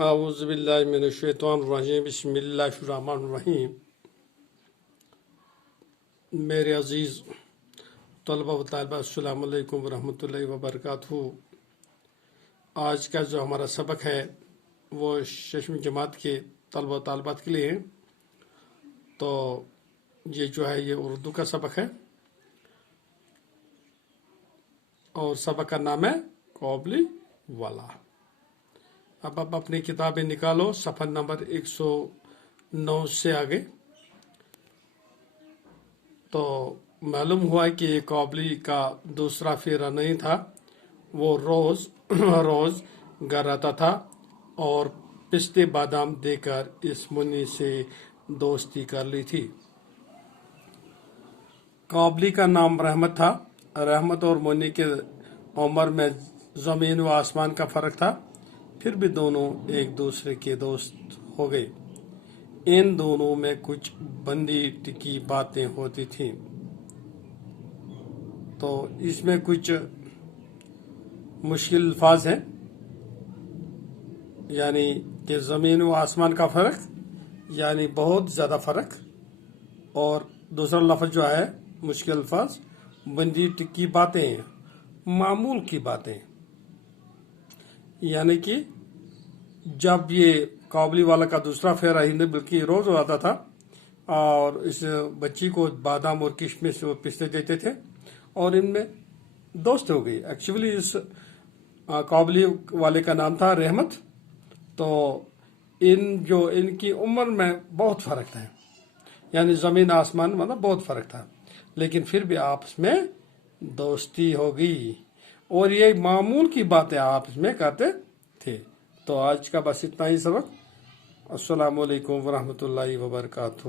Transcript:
اعوذ باللہ من الشیطان الرجیم بسم اللہ الرحمن الرحیم۔ میرے عزیز طلبہ و طالبات السلام علیکم ورحمۃ اللہ وبرکاتہ۔ آج کا جو ہمارا سبق ہے وہ ششم جماعت کے طلبہ و طالبات کے لیے ہے، تو یہ جو ہے یہ اردو کا سبق ہے اور سبق کا نام ہے قابلی والا۔ اب آپ اپنی کتابیں نکالو، صفحہ نمبر 109 سے آگے۔ تو معلوم ہوا کہ قابلی کا دوسرا پھیرا نہیں تھا، وہ روز گھر آتا تھا اور پستے بادام دے کر اس منی سے دوستی کر لی تھی۔ قابلی کا نام رحمت تھا۔ رحمت اور منی کے عمر میں زمین و آسمان کا فرق تھا، پھر بھی دونوں ایک دوسرے کے دوست ہو گئے۔ ان دونوں میں کچھ بندی ٹکی باتیں ہوتی تھیں، تو اس میں کچھ مشکل الفاظ ہیں، یعنی کہ زمین و آسمان کا فرق، یعنی بہت زیادہ فرق، اور دوسرا لفظ جو ہے مشکل الفاظ بندی ٹکی باتیں ہیں، معمول کی باتیں، یعنی کہ جب یہ قابلی والا کا دوسرا پھیرا ہی نہیں بلکہ روز آتا تھا اور اس بچی کو بادام اور کشمش اور پستے دیتے تھے اور ان میں دوست ہو گئی۔ ایکچولی اس قابلی والے کا نام تھا رحمت، تو ان کی عمر میں بہت فرق تھا، یعنی زمین آسمان مطلب بہت فرق تھا، لیکن پھر بھی آپس میں دوستی ہو گئی اور یہ معمول کی باتیں آپس میں کرتے تھے۔ تو آج کا بس اتنا ہی سبق۔ السلام علیکم ورحمۃ اللہ وبرکاتہ۔